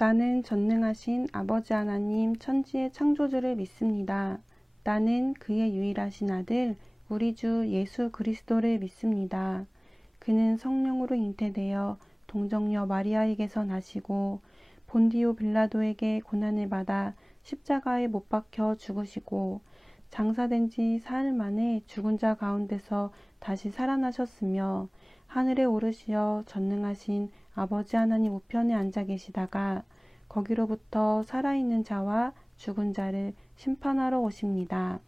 나는 전능하신 아버지 하나님 천지의 창조주를 믿습니다. 나는 그의 유일하신 아들 우리 주 예수 그리스도를 믿습니다. 그는 성령으로 잉태되어 동정녀 마리아에게서 나시고 본디오 빌라도에게 고난을 받아 십자가에 못 박혀 죽으시고 장사된 지 사흘 만에 죽은 자 가운데서 다시 살아나셨으며 하늘에 오르시어 전능하신 아버지 하나님 우편에 앉아 계시다가 거기로부터 살아있는 자와 죽은 자를 심판하러 오십니다.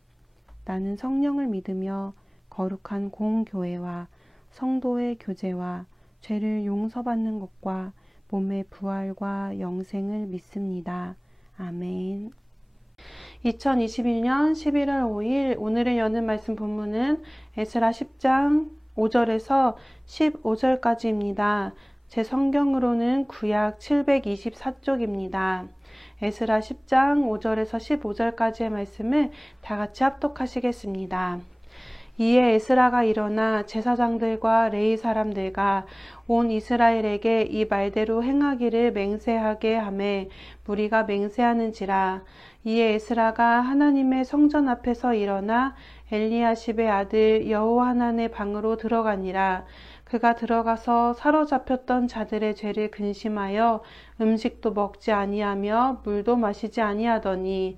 나는 성령을 믿으며 거룩한 공교회와 성도의 교제와 죄를 용서받는 것과 몸의 부활과 영생을 믿습니다. 아멘. 2021년 11월 5일 오늘의 여는 말씀 본문은 에스라 10장 5절에서 15절까지입니다. 제 성경으로는 구약 724쪽입니다. 에스라 10장 5절에서 15절까지의 말씀을 다 같이 합독하시겠습니다. 이에 에스라가 일어나 제사장들과 레위 사람들과 온 이스라엘에게 이 말대로 행하기를 맹세하게 하매 무리가 맹세하는지라. 이에 에스라가 하나님의 성전 앞에서 일어나 엘리야십의 아들 여호하난의 방으로 들어가니라. 그가 들어가서 사로잡혔던 자들의 죄를 근심하여 음식도 먹지 아니하며 물도 마시지 아니하더니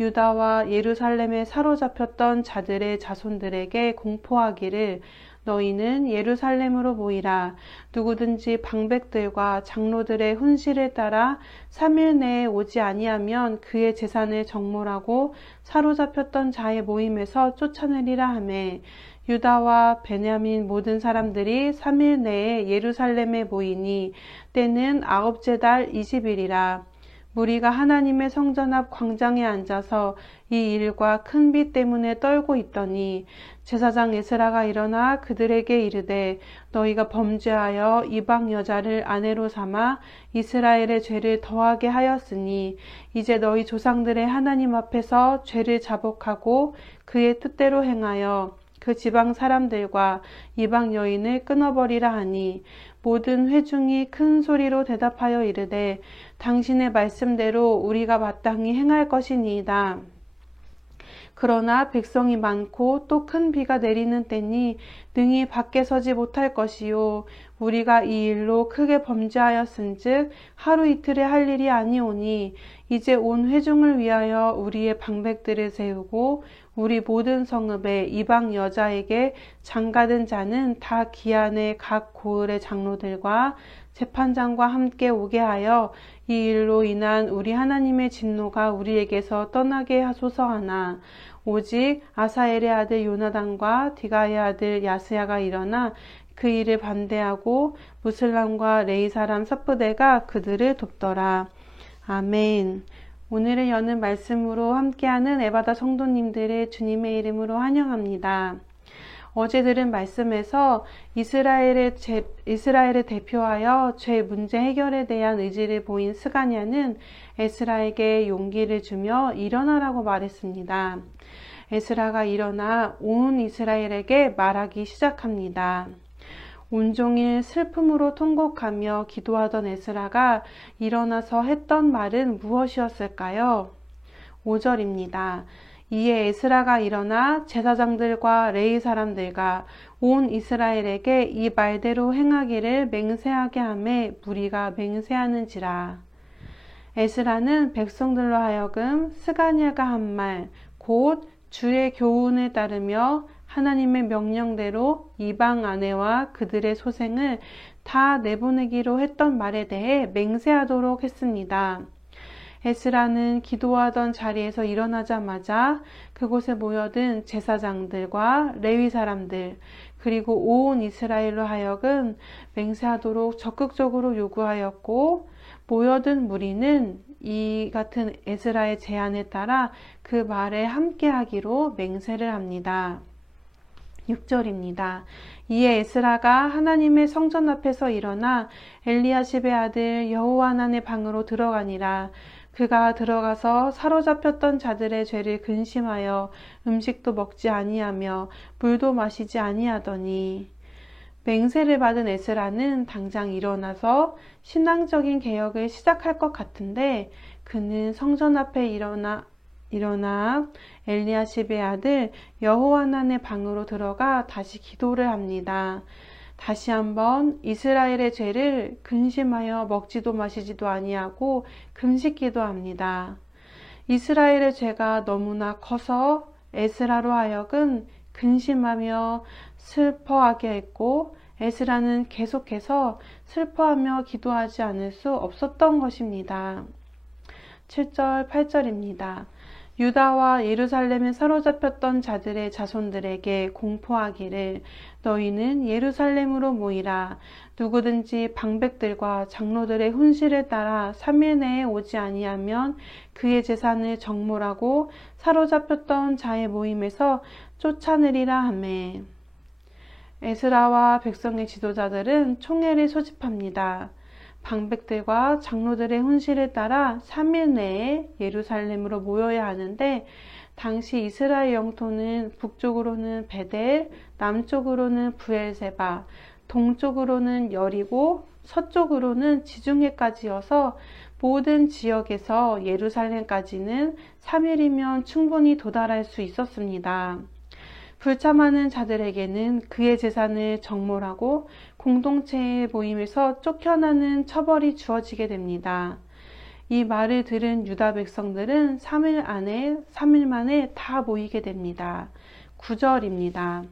유다와 예루살렘에 사로잡혔던 자들의 자손들에게 공포하기를 너희는 예루살렘으로 모이라. 누구든지 방백들과 장로들의 훈시를 따라 3일 내에 오지 아니하면 그의 재산을 정몰하고 사로잡혔던 자의 모임에서 쫓아내리라 하매 유다와 베냐민 모든 사람들이 3일 내에 예루살렘에 모이니 때는 9째 달 20일이라. 무리가 하나님의 성전 앞 광장에 앉아서 이 일과 큰 비 때문에 떨고 있더니 제사장 에스라가 일어나 그들에게 이르되 너희가 범죄하여 이방 여자를 아내로 삼아 이스라엘의 죄를 더하게 하였으니 이제 너희 조상들의 하나님 앞에서 죄를 자복하고 그의 뜻대로 행하여 그 지방 사람들과 이방 여인을 끊어버리라 하니 모든 회중이 큰 소리로 대답하여 이르되 당신의 말씀대로 우리가 마땅히 행할 것이니이다. 그러나 백성이 많고 또 큰 비가 내리는 때니 능히 밖에 서지 못할 것이요 우리가 이 일로 크게 범죄하였은즉 하루 이틀에 할 일이 아니오니 이제 온 회중을 위하여 우리의 방백들을 세우고 우리 모든 성읍의 이방 여자에게 장가든 자는 다 기한의 각 고을의 장로들과 재판장과 함께 오게 하여 이 일로 인한 우리 하나님의 진노가 우리에게서 떠나게 하소서 하나 오직 아사엘의 아들 요나단과 디가의 아들 야스야가 일어나 그 일을 반대하고 무슬람과 레위 사람 섭브대가 그들을 돕더라. 아멘. 오늘의 여는 말씀으로 함께하는 에바다 성도님들의 주님의 이름으로 환영합니다. 어제 들은 말씀에서 이스라엘을 대표하여 죄 문제 해결에 대한 의지를 보인 스가냐는 에스라에게 용기를 주며 일어나라고 말했습니다. 에스라가 일어나 온 이스라엘에게 말하기 시작합니다. 온종일 슬픔으로 통곡하며 기도하던 에스라가 일어나서 했던 말은 무엇이었을까요? 5절입니다. 이에 에스라가 일어나 제사장들과 레위 사람들과 온 이스라엘에게 이 말대로 행하기를 맹세하게 하매 무리가 맹세하는지라. 에스라는 백성들로 하여금 스가냐가 한 말, 곧 주의 교훈을 따르며 하나님의 명령대로 이방 아내와 그들의 소생을 다 내보내기로 했던 말에 대해 맹세하도록 했습니다. 에스라는 기도하던 자리에서 일어나자마자 그곳에 모여든 제사장들과 레위 사람들 그리고 온 이스라엘로 하여금 맹세하도록 적극적으로 요구하였고 모여든 무리는 이 같은 에스라의 제안에 따라 그 말에 함께하기로 맹세를 합니다. 6절입니다. 이에 에스라가 하나님의 성전 앞에서 일어나 엘리야십의 아들 여호하난의 방으로 들어가니라. 그가 들어가서 사로잡혔던 자들의 죄를 근심하여 음식도 먹지 아니하며 물도 마시지 아니하더니 맹세를 받은 에스라는 당장 일어나서 신앙적인 개혁을 시작할 것 같은데 그는 성전 앞에 일어나 엘리야십의 아들 여호하난의 방으로 들어가 다시 기도를 합니다. 다시 한번 이스라엘의 죄를 근심하여 먹지도 마시지도 아니하고 금식기도 합니다. 이스라엘의 죄가 너무나 커서 에스라로 하여금 근심하며 슬퍼하게 했고 에스라는 계속해서 슬퍼하며 기도하지 않을 수 없었던 것입니다. 7절, 8절입니다. 유다와 예루살렘에 사로잡혔던 자들의 자손들에게 공포하기를 너희는 예루살렘으로 모이라. 누구든지 방백들과 장로들의 훈시를 따라 3일 내에 오지 아니하면 그의 재산을 정몰하고 사로잡혔던 자의 모임에서 쫓아내리라 하매. 에스라와 백성의 지도자들은 총회를 소집합니다. 방백들과 장로들의 훈시를 따라 3일 내에 예루살렘으로 모여야 하는데 당시 이스라엘 영토는 북쪽으로는 베델, 남쪽으로는 브엘세바, 동쪽으로는 여리고 서쪽으로는 지중해까지여서 모든 지역에서 예루살렘까지는 3일이면 충분히 도달할 수 있었습니다. 불참하는 자들에게는 그의 재산을 정몰하고 공동체의 모임에서 쫓겨나는 처벌이 주어지게 됩니다. 이 말을 들은 유다 백성들은 3일 만에 다 모이게 됩니다. 9절입니다.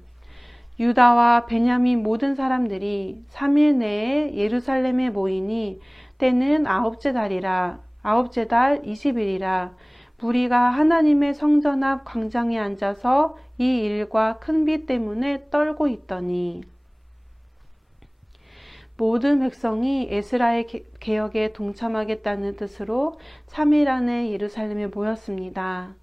유다와 베냐민 모든 사람들이 3일 내에 예루살렘에 모이니 때는 아홉째 달이라. 아홉째 달 20일이라. 무리가 하나님의 성전 앞 광장에 앉아서 이 일과 큰 비 때문에 떨고 있더니 모든 백성이 에스라의 개혁에 동참하겠다는 뜻으로 3일 안에 예루살렘에 모였습니다.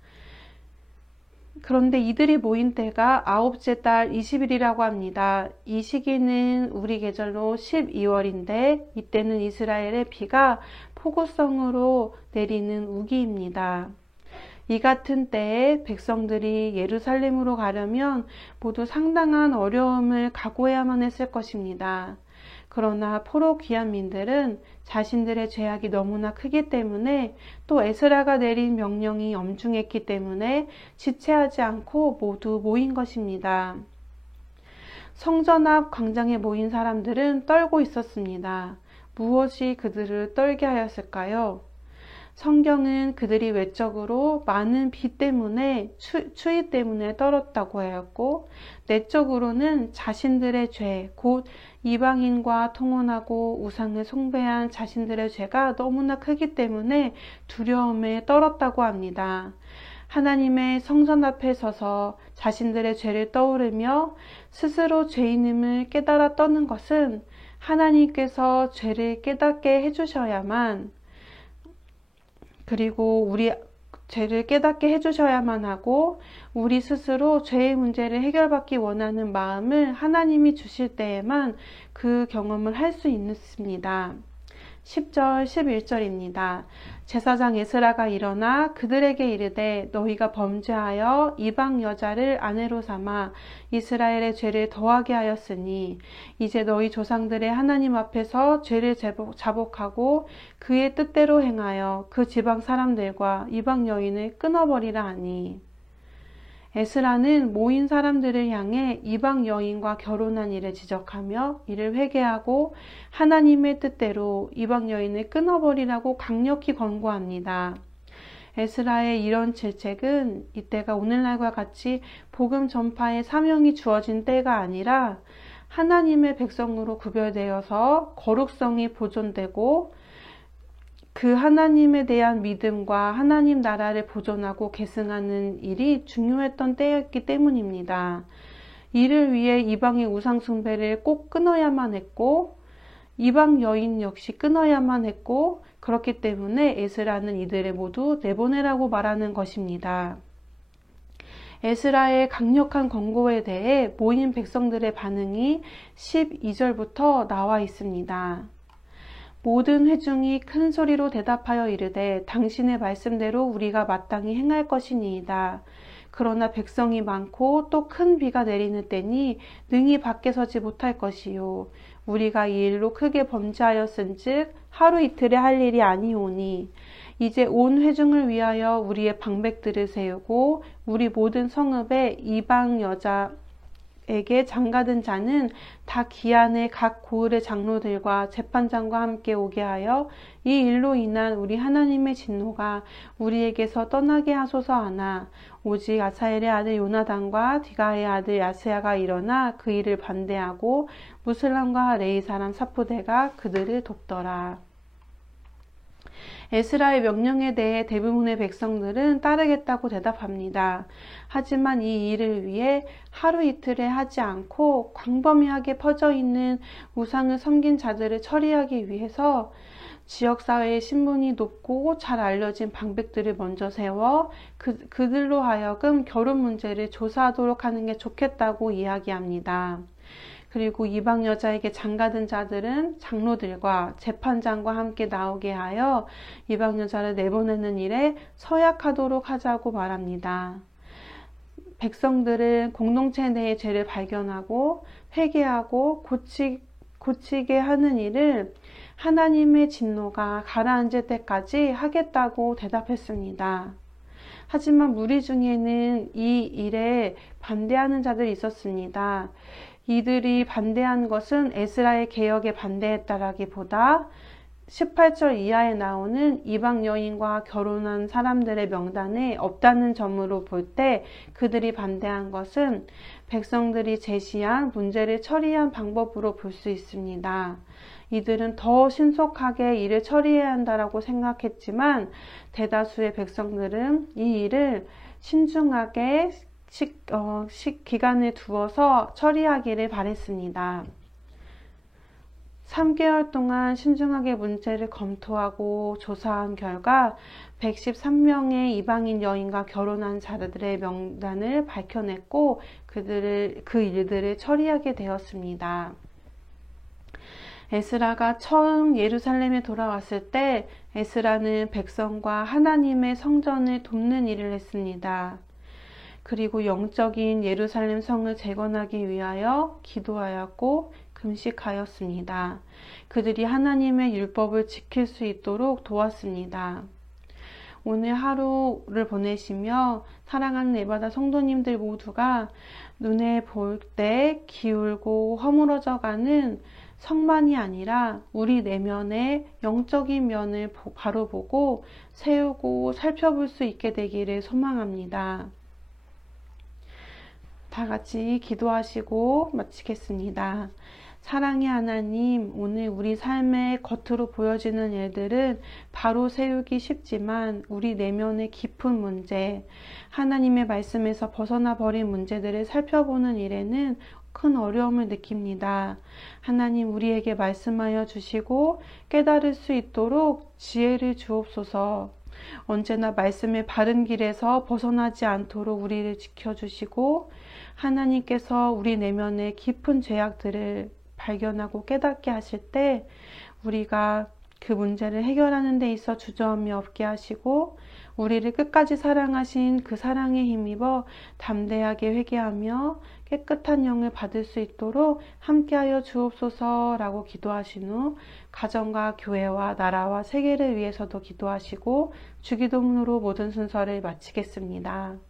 그런데 이들이 모인 때가 아홉째 달 20일이라고 합니다. 이 시기는 우리 계절로 12월인데 이때는 이스라엘의 비가 폭우성으로 내리는 우기입니다. 이 같은 때에 백성들이 예루살렘으로 가려면 모두 상당한 어려움을 각오해야만 했을 것입니다. 그러나 포로 귀환민들은 자신들의 죄악이 너무나 크기 때문에 또 에스라가 내린 명령이 엄중했기 때문에 지체하지 않고 모두 모인 것입니다. 성전 앞 광장에 모인 사람들은 떨고 있었습니다. 무엇이 그들을 떨게 하였을까요? 성경은 그들이 외적으로 많은 비 때문에 추위 때문에 떨었다고 하였고 내적으로는 자신들의 죄, 곧 이방인과 통혼하고 우상을 숭배한 자신들의 죄가 너무나 크기 때문에 두려움에 떨었다고 합니다. 하나님의 성전 앞에 서서 자신들의 죄를 떠오르며 스스로 죄인임을 깨달아 떠는 것은 하나님께서 죄를 깨닫게 해주셔야만 그리고 우리 죄를 깨닫게 해주셔야만 하고 우리 스스로 죄의 문제를 해결받기 원하는 마음을 하나님이 주실 때에만 그 경험을 할 수 있습니다. 10절, 11절입니다. 제사장 에스라가 일어나 그들에게 이르되 너희가 범죄하여 이방 여자를 아내로 삼아 이스라엘의 죄를 더하게 하였으니 이제 너희 조상들의 하나님 앞에서 죄를 자복하고 그의 뜻대로 행하여 그 지방 사람들과 이방 여인을 끊어버리라 하니 에스라는 모인 사람들을 향해 이방 여인과 결혼한 일을 지적하며 이를 회개하고 하나님의 뜻대로 이방 여인을 끊어버리라고 강력히 권고합니다. 에스라의 이런 질책은 이때가 오늘날과 같이 복음 전파의 사명이 주어진 때가 아니라 하나님의 백성으로 구별되어서 거룩성이 보존되고 그 하나님에 대한 믿음과 하나님 나라를 보존하고 계승하는 일이 중요했던 때였기 때문입니다. 이를 위해 이방의 우상 숭배를 꼭 끊어야만 했고 이방 여인 역시 끊어야만 했고 그렇기 때문에 에스라는 이들을 모두 내보내라고 말하는 것입니다. 에스라의 강력한 권고에 대해 모인 백성들의 반응이 12절부터 나와 있습니다. 모든 회중이 큰 소리로 대답하여 이르되 당신의 말씀대로 우리가 마땅히 행할 것이니이다. 그러나 백성이 많고 또 큰 비가 내리는 때니 능히 밖에 서지 못할 것이요. 우리가 이 일로 크게 범죄하였은즉 하루 이틀에 할 일이 아니오니 이제 온 회중을 위하여 우리의 방백들을 세우고 우리 모든 성읍에 이방 여자에게 장가든 자는 다 기한에 각 고을의 장로들과 재판장과 함께 오게 하여 이 일로 인한 우리 하나님의 진노가 우리에게서 떠나게 하소서 하나 오직 아사엘의 아들 요나단과 디가의 아들 야스야가 일어나 그 일을 반대하고 무슬람과 레이 사람 사푸대가 그들을 돕더라. 에스라의 명령에 대해 대부분의 백성들은 따르겠다고 대답합니다. 하지만 이 일을 위해 하루 이틀에 하지 않고 광범위하게 퍼져 있는 우상을 섬긴 자들을 처리하기 위해서 지역사회의 신분이 높고 잘 알려진 방백들을 먼저 세워 그들로 하여금 결혼 문제를 조사하도록 하는 게 좋겠다고 이야기합니다. 그리고 이방 여자에게 장가든 자들은 장로들과 재판장과 함께 나오게 하여 이방 여자를 내보내는 일에 서약하도록 하자고 말합니다. 백성들은 공동체 내의 죄를 발견하고 회개하고 고치게 하는 일을 하나님의 진노가 가라앉을 때까지 하겠다고 대답했습니다. 하지만 무리 중에는 이 일에 반대하는 자들이 있었습니다. 이들이 반대한 것은 에스라의 개혁에 반대했다라기보다 18절 이하에 나오는 이방 여인과 결혼한 사람들의 명단에 없다는 점으로 볼 때 그들이 반대한 것은 백성들이 제시한 문제를 처리한 방법으로 볼 수 있습니다. 이들은 더 신속하게 일을 처리해야 한다고 생각했지만 대다수의 백성들은 이 일을 신중하게 기간을 두어서 처리하기를 바랬습니다. 3개월 동안 신중하게 문제를 검토하고 조사한 결과 113명의 이방인 여인과 결혼한 자들의 명단을 밝혀냈고 그 일들을 처리하게 되었습니다. 에스라가 처음 예루살렘에 돌아왔을 때 에스라는 백성과 하나님의 성전을 돕는 일을 했습니다. 그리고 영적인 예루살렘 성을 재건하기 위하여 기도하였고 금식하였습니다. 그들이 하나님의 율법을 지킬 수 있도록 도왔습니다. 오늘 하루를 보내시며 사랑하는 에바다 성도님들 모두가 눈에 볼 때 기울고 허물어져가는 성만이 아니라 우리 내면의 영적인 면을 바로 보고 세우고 살펴볼 수 있게 되기를 소망합니다. 다 같이 기도하시고 마치겠습니다. 사랑의 하나님, 오늘 우리 삶의 겉으로 보여지는 일들은 바로 세우기 쉽지만 우리 내면의 깊은 문제, 하나님의 말씀에서 벗어나 버린 문제들을 살펴보는 일에는 큰 어려움을 느낍니다. 하나님, 우리에게 말씀하여 주시고 깨달을 수 있도록 지혜를 주옵소서. 언제나 말씀의 바른 길에서 벗어나지 않도록 우리를 지켜주시고 하나님께서 우리 내면의 깊은 죄악들을 발견하고 깨닫게 하실 때 우리가 그 문제를 해결하는 데 있어 주저함이 없게 하시고 우리를 끝까지 사랑하신 그 사랑에 힘입어 담대하게 회개하며 깨끗한 영을 받을 수 있도록 함께하여 주옵소서라고 기도하신 후 가정과 교회와 나라와 세계를 위해서도 기도하시고 주기도문으로 모든 순서를 마치겠습니다.